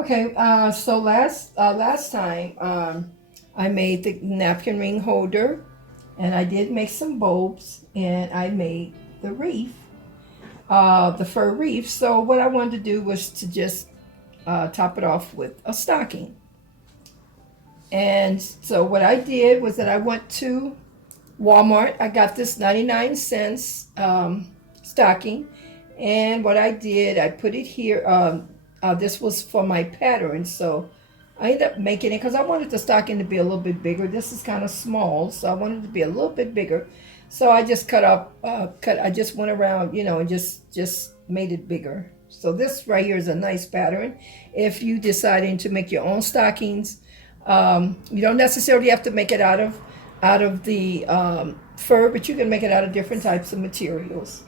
Okay, so last time I made the napkin ring holder, and I did make some bulbs, and I made the wreath, the fur wreath. So what I wanted to do was to just top it off with a stocking. And so what I did was that I went to Walmart. I got this 99 cents stocking, and what I did, I put it here. This was for my pattern, so I ended up making it because I wanted the stocking to be a little bit bigger. This is kind of small, so I wanted it to be a little bit bigger. So I just I just went around, and just made it bigger. So this right here is a nice pattern. If you deciding to make your own stockings, you don't necessarily have to make it out of the fur, but you can make it out of different types of materials.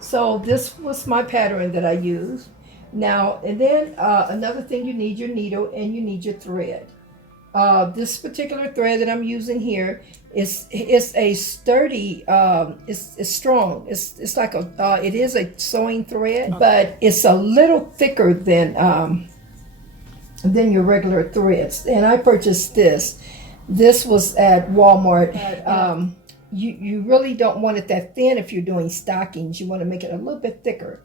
So this was my pattern that I used. Now, and then another thing, you need your needle and you need your thread. This particular thread that I'm using here is a sturdy, it's strong. It's like it is a sewing thread, but it's a little thicker than your regular threads. And I purchased this. This was at Walmart. You really don't want it that thin if you're doing stockings. You want to make it a little bit thicker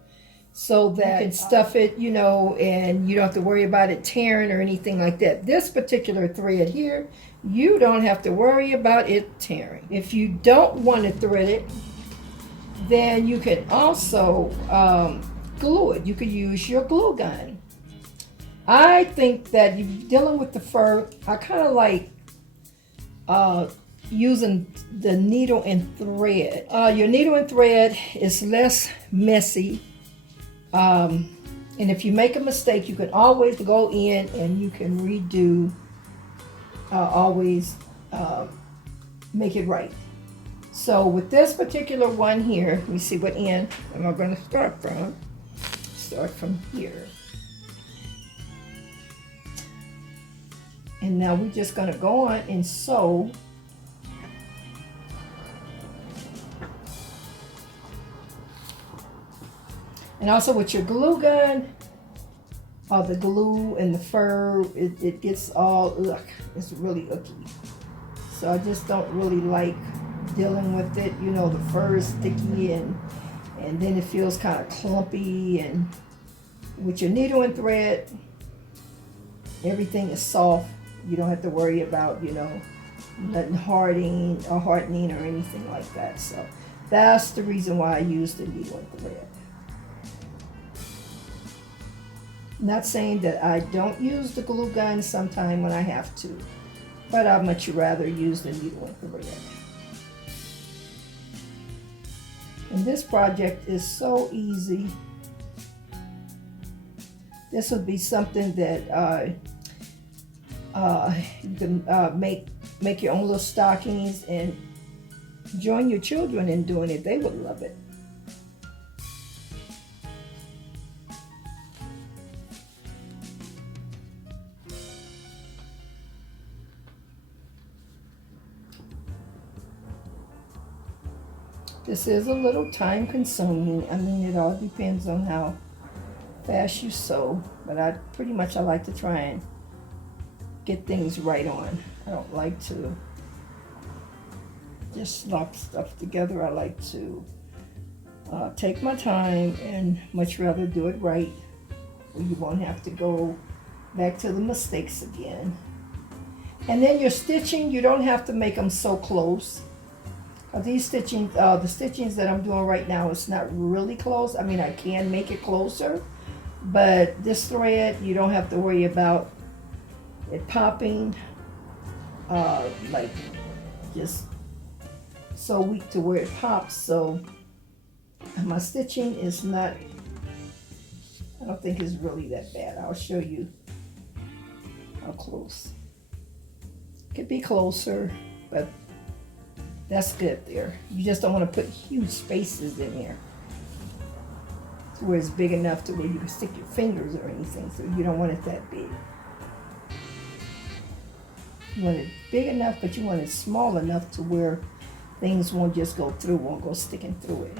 so that you can stuff it, and you don't have to worry about it tearing or anything like that. This particular thread here, you don't have to worry about it tearing. If you don't want to thread it, then you can also glue it. You could use your glue gun. I think that if you're dealing with the fur, I kind of like using the needle and thread. Your needle and thread is less messy. And if you make a mistake, you can always go in and you can redo, always make it right. So with this particular one here, let me see what end am I going to start from. Start from here. And now we're just going to go on and sew. And also with your glue gun, the glue and the fur, it gets all, it's really icky. So I just don't really like dealing with it. The fur is sticky and then it feels kind of clumpy. And with your needle and thread, everything is soft. You don't have to worry about, nothing hardening or anything like that. So that's the reason why I use the needle and thread. Not saying that I don't use the glue gun sometime when I have to, but I'd much rather use the needle and thread. And this project is so easy. This would be something that you can make your own little stockings and join your children in doing it. They would love it. This is a little time consuming. I mean, it all depends on how fast you sew, but I like to try and get things right on. I don't like to just slop stuff together. I like to take my time and much rather do it right, where you won't have to go back to the mistakes again. And then your stitching, you don't have to make them so close. These stitching, the stitchings that I'm doing right now, it's not really close. I mean, I can make it closer, but this thread, you don't have to worry about it popping, like just so weak to where it pops. So my stitching is not, I don't think it's really that bad. I'll show you how close. It could be closer, but that's good there. You just don't want to put huge spaces in here to where it's big enough to where you can stick your fingers or anything. So you don't want it that big. You want it big enough, but you want it small enough to where things won't just go through, won't go sticking through it.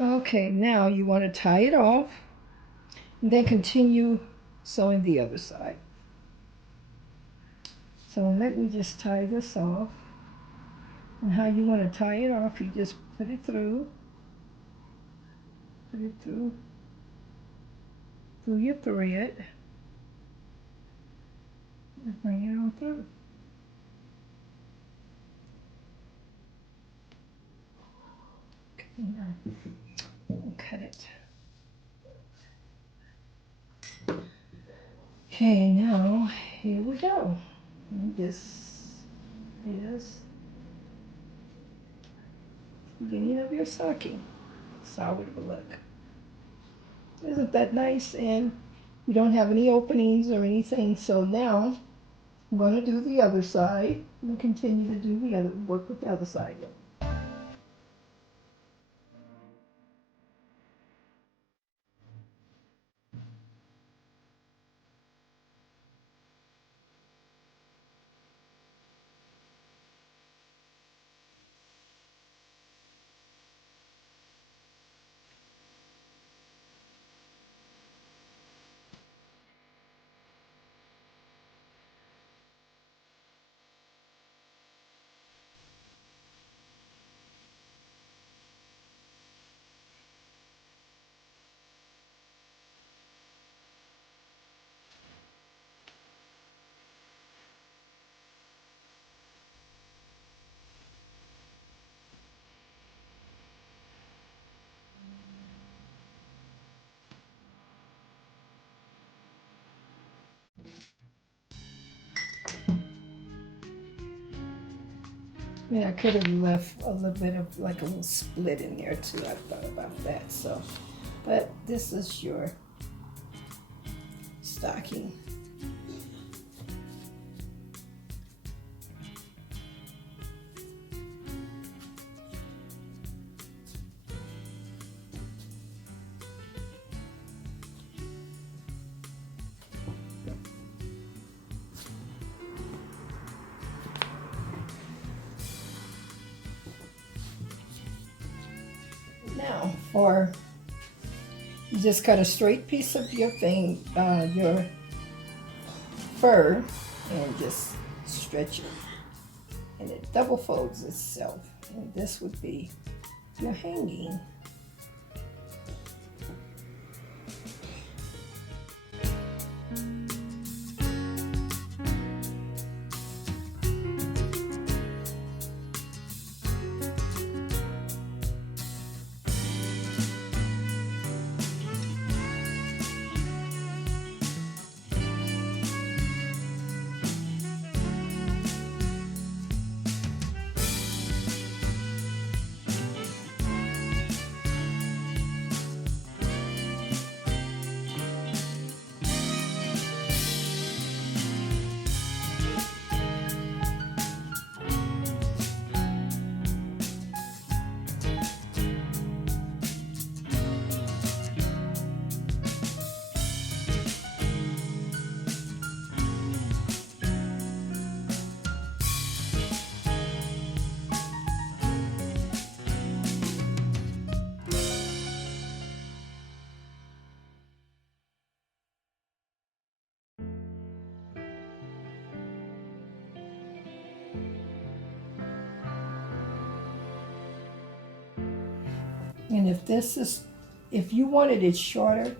Okay, now you want to tie it off and then continue sewing the other side. So let me just tie this off. And how you want to tie it off, you just put it through your thread and bring it on through. Okay, now we'll cut it. Okay, now here we go. And this is the beginning of your stocking. That's how it will look. Isn't that nice? And we don't have any openings or anything. So now I'm going to do the other side and continue to do the other, work with the other side. Yeah, I could have left a little bit of like a little split in there too. I thought about that. So, but this is your stocking. Now, for you just cut a straight piece of your thing, your fur, and just stretch it, and it double folds itself. And this would be your hanging. And if you wanted it shorter,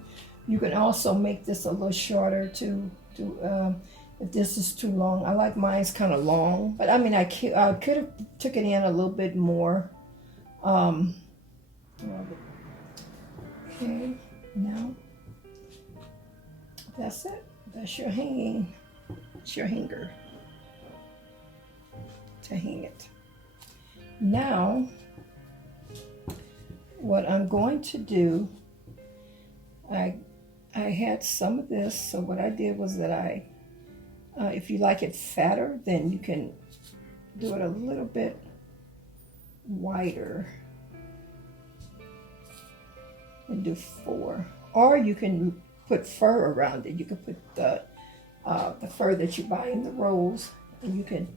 you can also make this a little shorter too. If this is too long, I like mine's kind of long. But I mean, I could have took it in a little bit more. Okay, now that's it. That's your hanging. It's your hanger to hang it. Now, what I'm going to do, I had some of this, so what I did was that if you like it fatter, then you can do it a little bit wider and do 4. Or you can put fur around it. You can put the fur that you buy in the rolls, and you can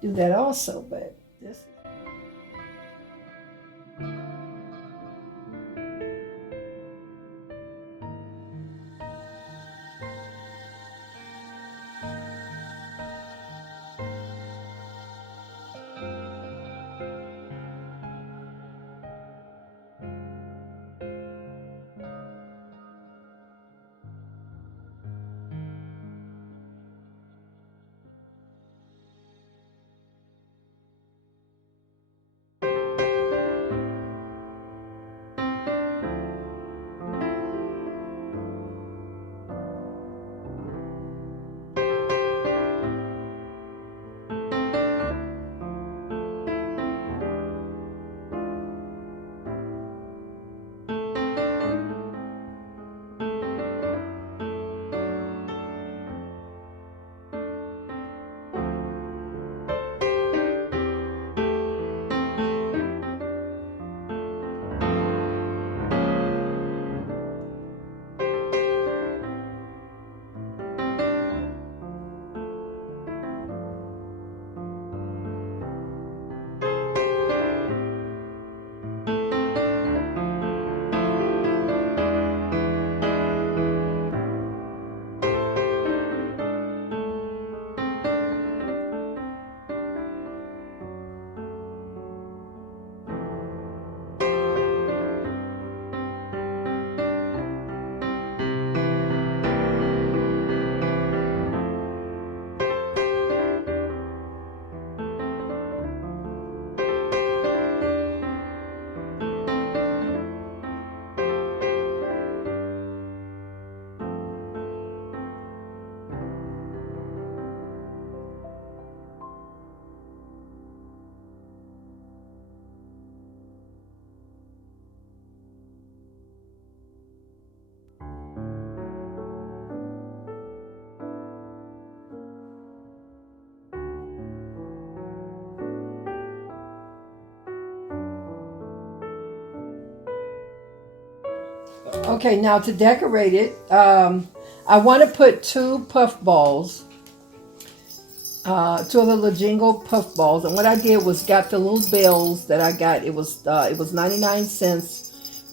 do that also, but this Okay, now to decorate it, I want to put two puff balls, two of the little jingle puff balls. And what I did was got the little bells that I got. It was 99 cents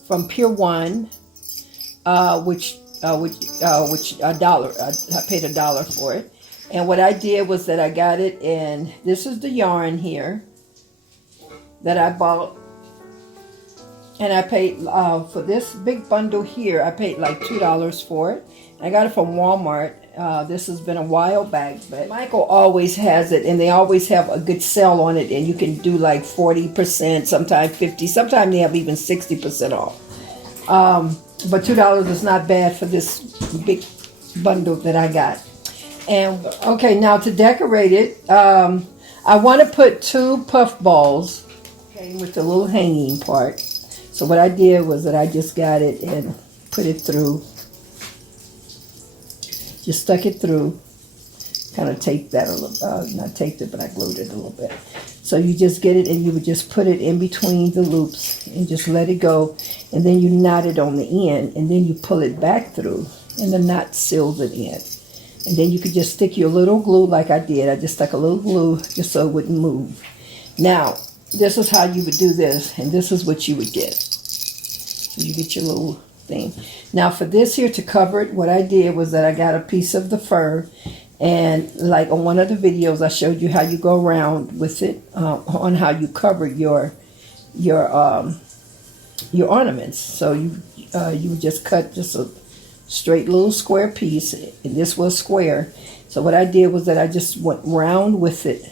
from Pier 1, which a dollar. I paid $1 for it. And what I did was that I got it, and this is the yarn here that I bought. And I paid, for this big bundle here, I paid like $2 for it. I got it from Walmart. This has been a while back, but Michael always has it, and they always have a good sale on it, and you can do like 40%, sometimes 50%, sometimes they have even 60% off. But $2 is not bad for this big bundle that I got. And okay, now to decorate it, I want to put two puff balls, okay, with the little hanging part. So what I did was that I just got it and put it through. Just stuck it through. Kind of taped that a little, not taped it, but I glued it a little bit. So you just get it and you would just put it in between the loops and just let it go. And then you knot it on the end and then you pull it back through and the knot seals it in. And then you could just stick your little glue like I did. I just stuck a little glue just so it wouldn't move. Now, this is how you would do this, and this is what you would get. So you get your little thing. Now for this here to cover it, what I did was that I got a piece of the fur, and like on one of the videos I showed you how you go around with it, on how you cover your ornaments. So you would just cut just a straight little square piece, and this was square. So what I did was that I just went round with it,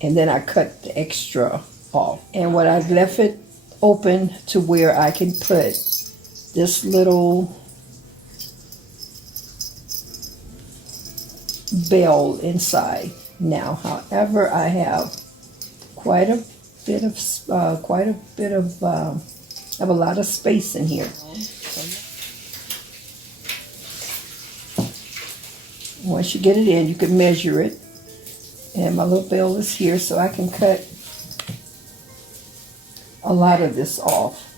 and then I cut the extra off. And what I've left it open to where I can put this little bell inside. Now, however, I have quite a bit of I have a lot of space in here. Once you get it in, you can measure it. And my little bell is here, so I can cut a lot of this off.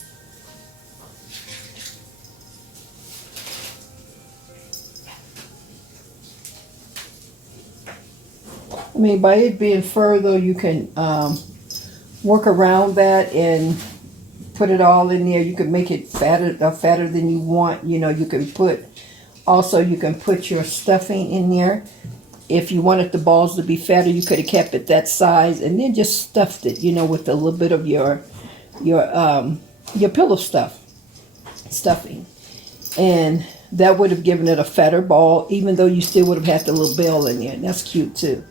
I mean, by it being fur, though, you can work around that and put it all in there. You can make it fatter than you want. You know, you can put, also you can put your stuffing in there. If you wanted the balls to be fatter, you could have kept it that size and then just stuffed it, you know, with a little bit of your pillow stuffing. And that would have given it a fatter ball, even though you still would have had the little bell in there. And that's cute too.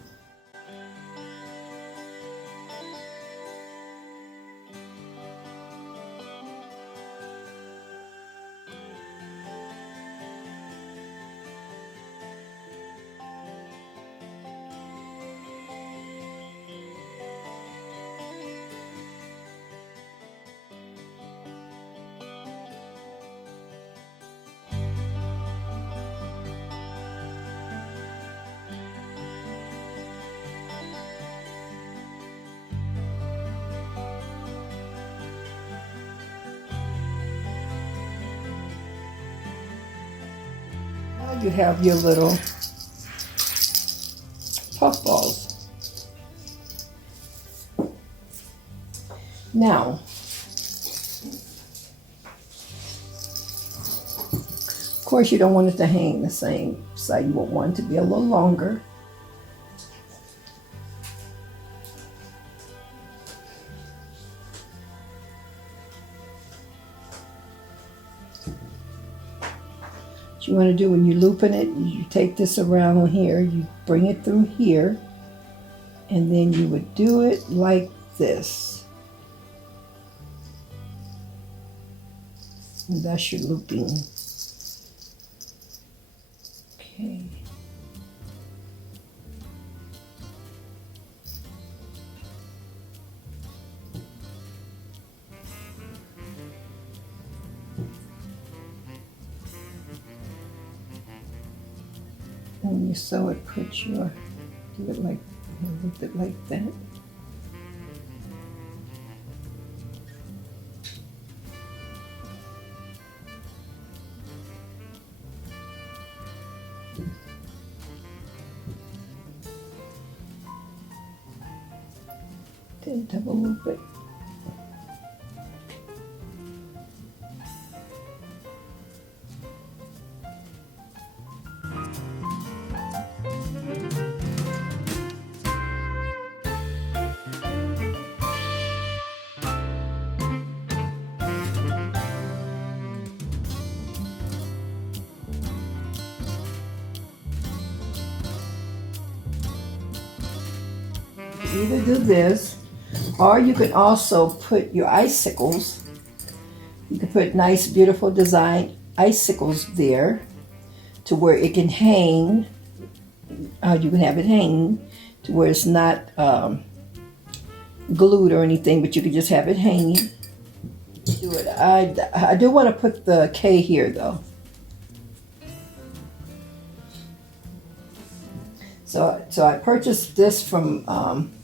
You have your little puff balls. Now, of course, you don't want it to hang the same side. You want it to be a little longer. What you want to do when you're looping it, you take this around here, you bring it through here, and then you would do it like this. And that's your looping. Okay. When you sew it, do it like, loop it like that. it up a little bit. Either do this, or you can also put your icicles. You can put nice, beautiful design icicles there to where it can hang. You can have it hang to where it's not glued or anything, but you can just have it hanging. Do it. I do want to put the K here though. So I purchased this from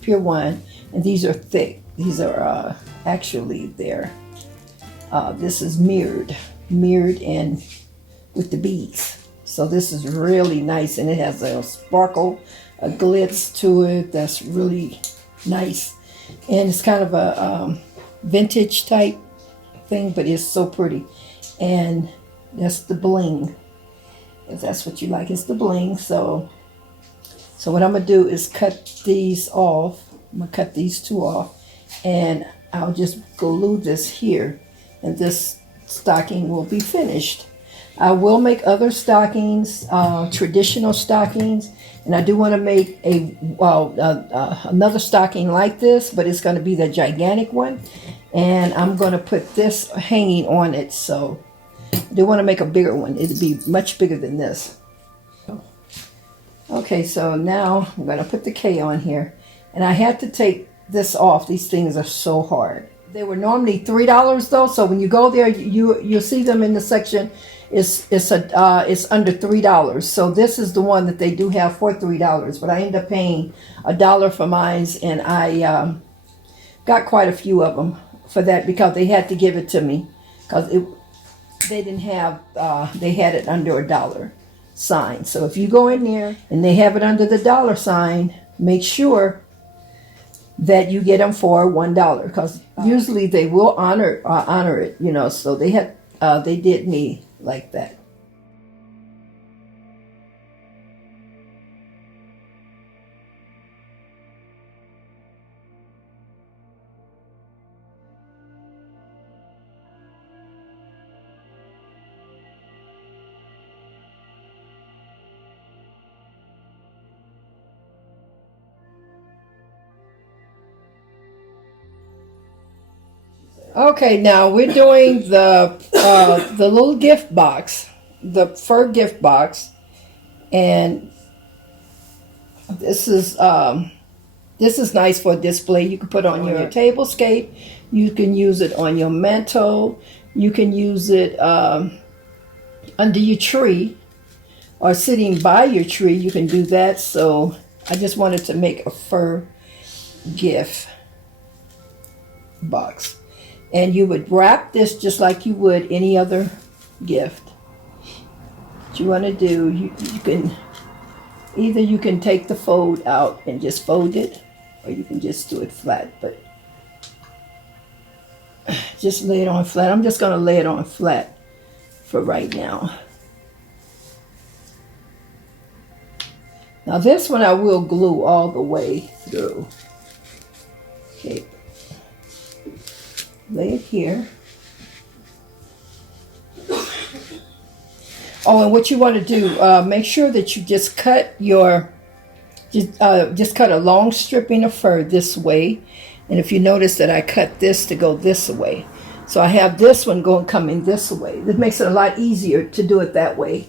Pier 1, and these are thick. These are actually there. This is mirrored and with the beads. So this is really nice, and it has a sparkle, a glitz to it that's really nice. And it's kind of a vintage type thing, but it's so pretty. And that's the bling, if that's what you like. It's the bling. So what I'm going to do is cut these off. I'm going to cut these two off, and I'll just glue this here, and this stocking will be finished. I will make other stockings, traditional stockings, and I do want to make another stocking like this, but it's going to be the gigantic one, and I'm going to put this hanging on it. So I do want to make a bigger one. It'll be much bigger than this. Okay, so now I'm going to put the K on here, and I had to take this off. These things are so hard. They were normally $3 though, so when you go there, you'll see them in the section. It's under $3. So this is the one that they do have for $3, but I ended up paying $1 for mine, and I got quite a few of them for that because they had to give it to me because they didn't have they had it under $1 sign. So if you go in there and they have it under the $1 sign, make sure that you get them for $1 because usually they will honor it, you know. So they did me like that. Okay, now we're doing the little gift box, the fur gift box, and this is nice for display. You can put on your table scape. You can use it on your mantle. You can use it under your tree or sitting by your tree. You can do that. So I just wanted to make a fur gift box. And you would wrap this just like you would any other gift. What you want to do, you can you can take the fold out and just fold it, or you can just do it flat, but just lay it on flat. I'm just going to lay it on flat for right now. Now this one I will glue all the way through. Okay. Lay it here. Oh, and what you want to do, make sure that you just cut just cut a long stripping of fur this way. And if you notice that I cut this to go this way, so I have this one coming this way. This makes it a lot easier to do it that way.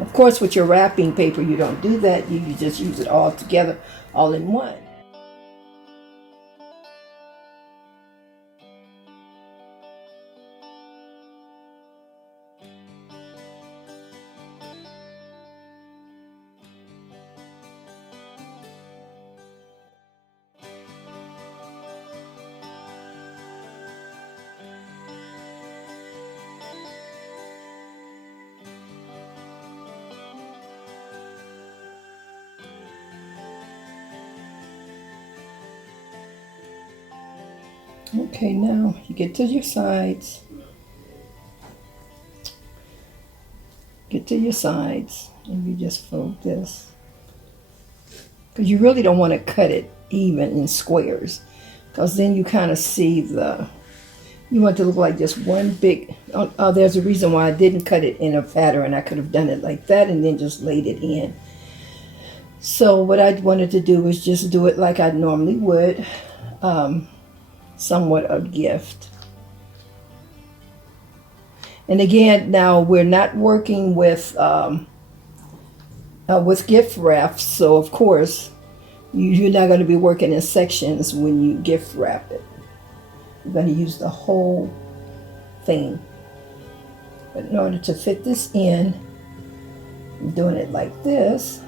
Of course, with your wrapping paper, you don't do that. You just use it all together, all in one. Okay, now you get to your sides. Get to your sides, and you just fold this. Because you really don't want to cut it even in squares, because then you kind of see you want it to look like just one big, there's a reason why I didn't cut it in a pattern. I could have done it like that and then just laid it in. So what I wanted to do was just do it like I normally would, somewhat a gift. And again, now we're not working with gift wrap, so of course you're not going to be working in sections when you gift wrap it. You're going to use the whole thing. But in order to fit this in, I'm doing it like this.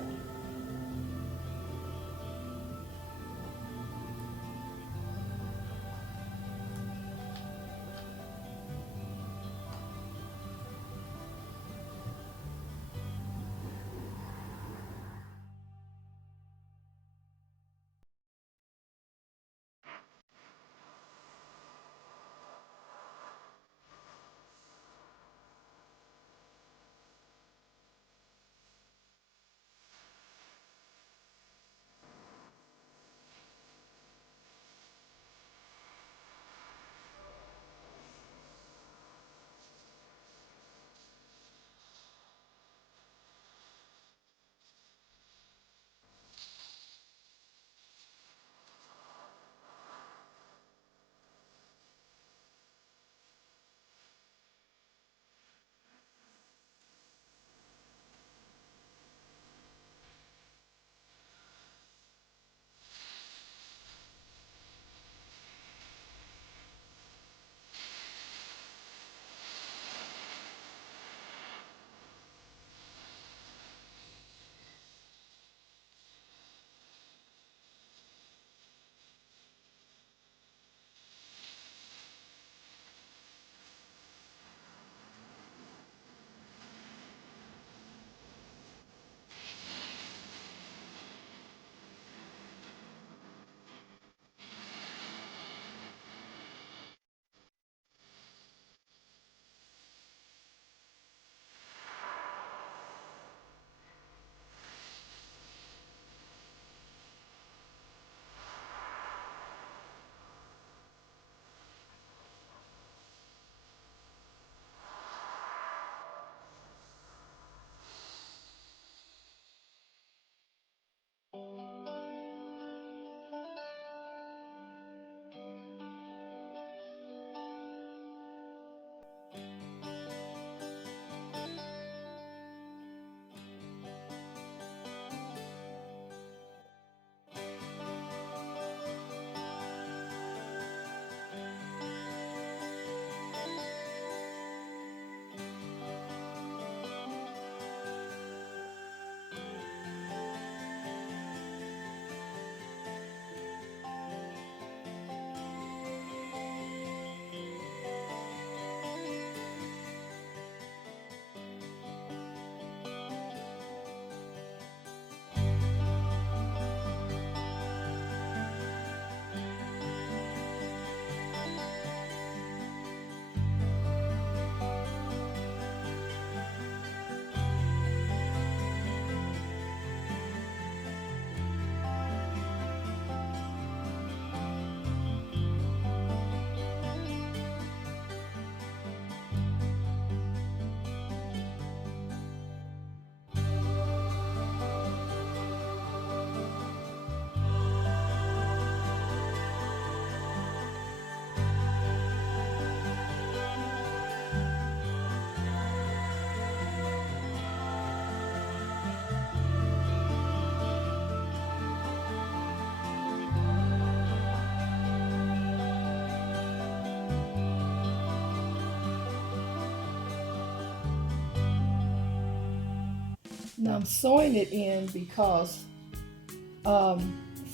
Now I'm sewing it in because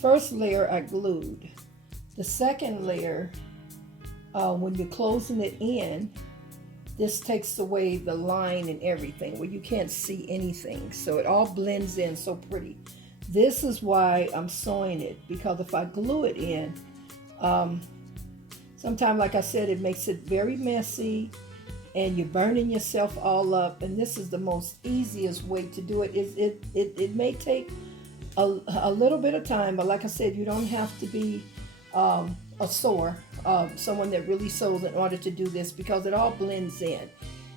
first layer I glued. The second layer, when you're closing it in, this takes away the line and everything where you can't see anything. So it all blends in so pretty. This is why I'm sewing it, because if I glue it in, Sometimes, like I said, it makes it very messy and you're burning yourself all up. And this is the most easiest way to do it. It may take a little bit of time, but like I said, you don't have to be a sewer, someone that really sews in order to do this because it all blends in.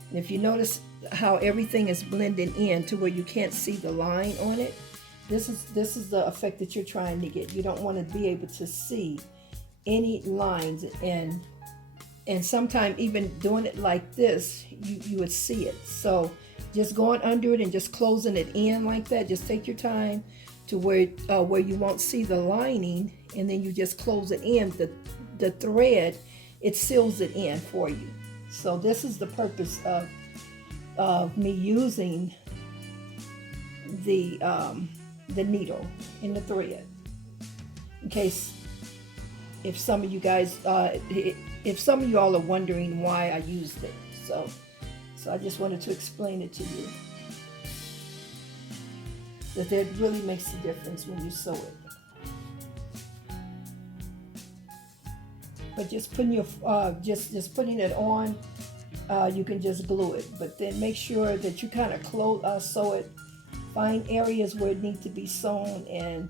And if you notice how everything is blending in to where you can't see the line on it, this is the effect that you're trying to get. You don't want to be able to see any lines, and sometimes even doing it like this, you would see it. So just going under it and just closing it in like that, just take your time to where you won't see the lining, and then you just close it in. The thread, it seals it in for you. So this is the purpose of me using the needle in the thread, in case if some of you guys if some of you all are wondering why I used it. So I just wanted to explain it to you, that it really makes a difference when you sew it. But just putting your just putting it on, you can just glue it. But then make sure that you kind of sew it. Find areas where it needs to be sewn, and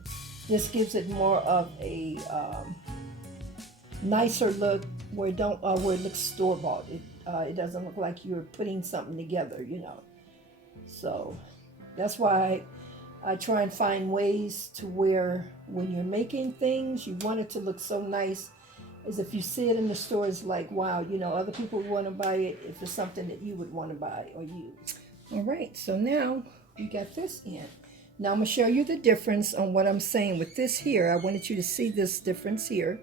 this gives it more of a nicer look, where it looks store bought. It doesn't look like you're putting something together, you know. So that's why I try and find ways to where when you're making things, you want it to look so nice, as if you see it in the store, it's like, wow, you know, other people want to buy it if it's something that you would want to buy or use. All right, so now we got this in. Now I'm going to show you the difference on what I'm saying with this here. I wanted you to see this difference here.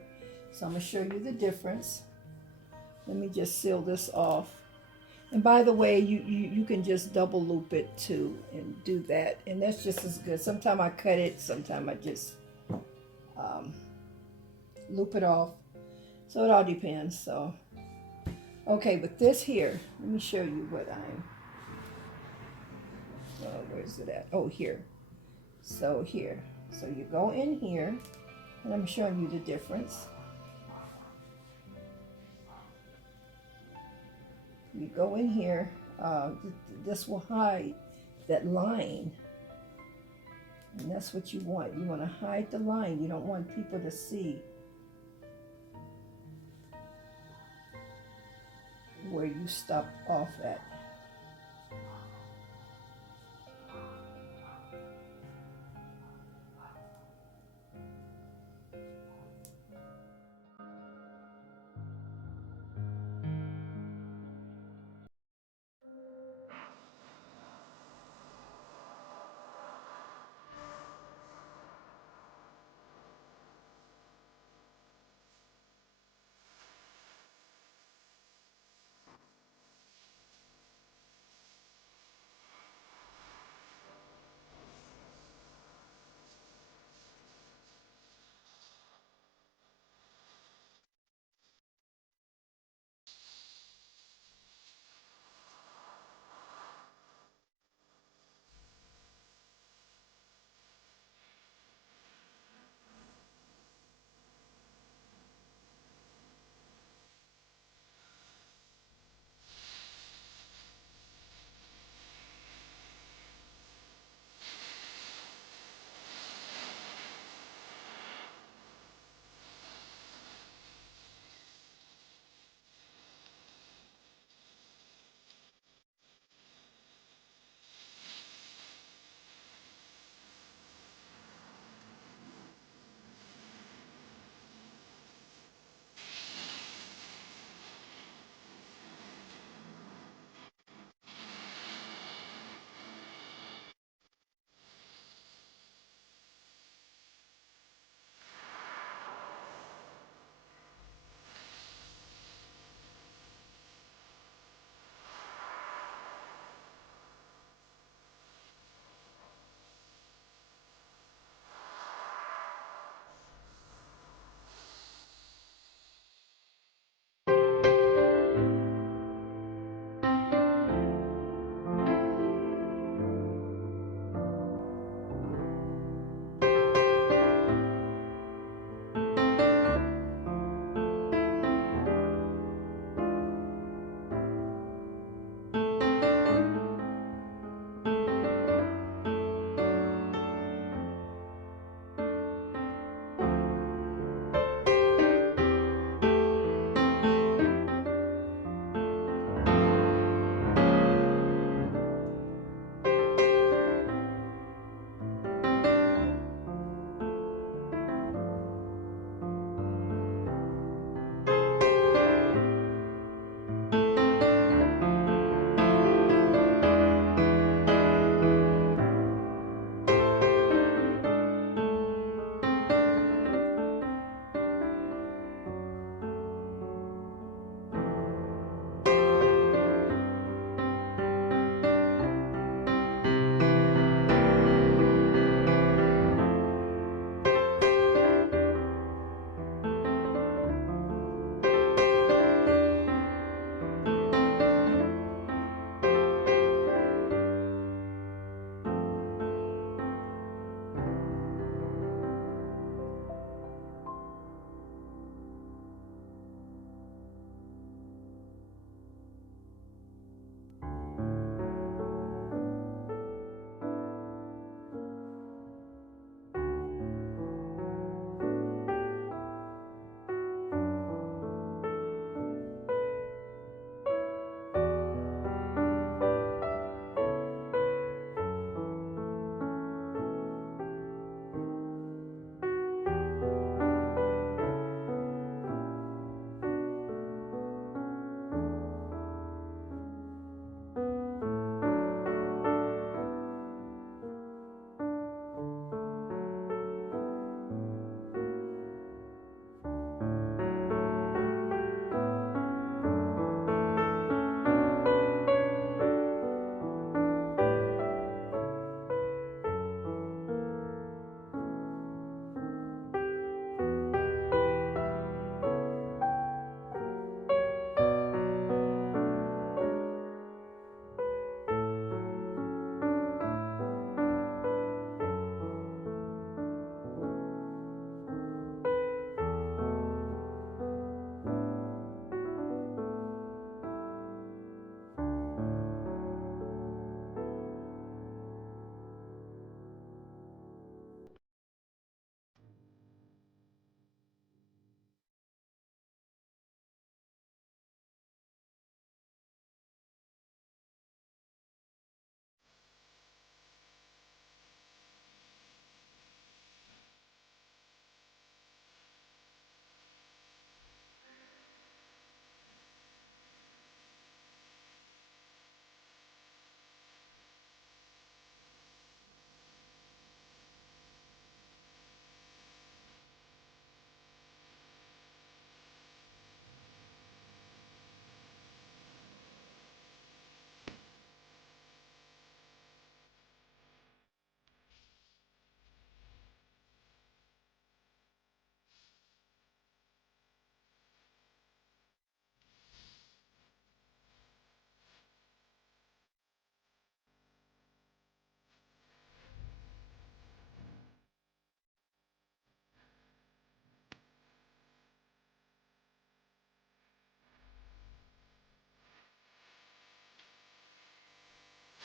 So I'm going to show you the difference. Let me just seal this off. And by the way, you can just double loop it too and do that. And that's just as good. Sometimes I cut it, sometimes I just loop it off. So it all depends. So, okay, with this here, let me show you what where's it at? Oh, here. So here. So you go in here, and I'm showing you the difference. You go in here, this will hide that line, and that's what you want. You want to hide the line. You don't want people to see where you stop off at.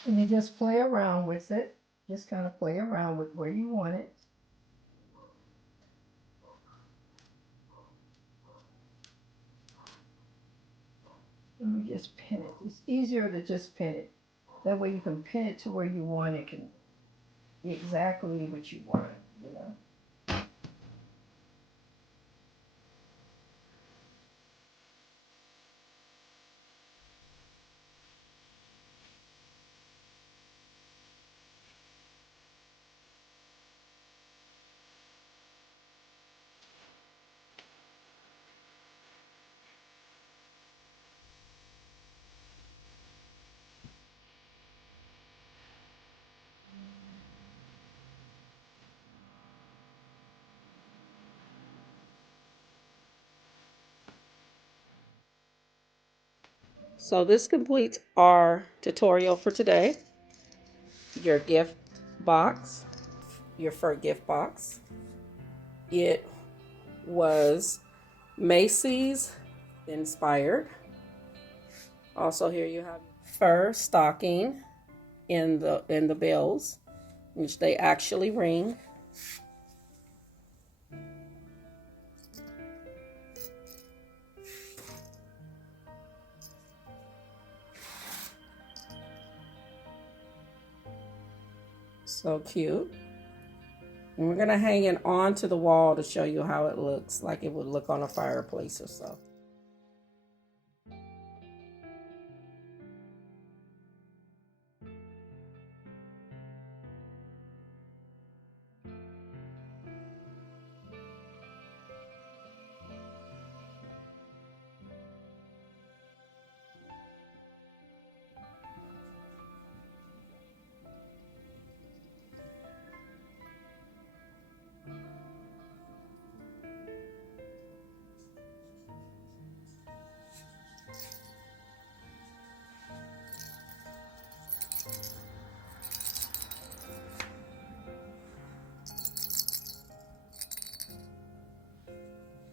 And you just play around with it. Just kind of play around with where you want it. And you just pin it. It's easier to just pin it. That way you can pin it to where you want it. Can be exactly what you want, you know. So this completes our tutorial for today. Your gift box, your fur gift box. It was Macy's inspired. Also here you have fur stocking in the bells, which they actually ring. So cute. And we're gonna hang it onto the wall to show you how it looks, like it would look on a fireplace or so.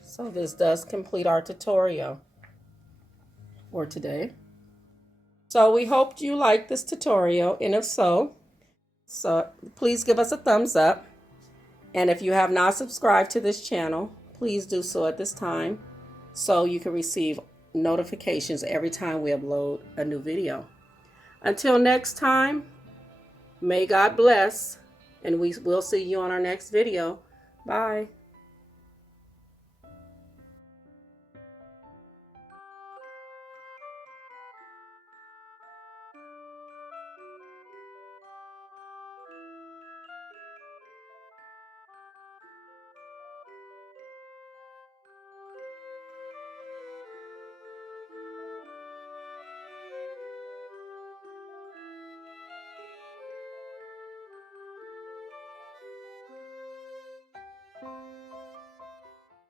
So this does complete our tutorial for today. So we hope you liked this tutorial, and if so, please give us a thumbs up. And if you have not subscribed to this channel, please do so at this time so you can receive notifications every time we upload a new video. Until next time, may God bless, and we will see you on our next video. Bye.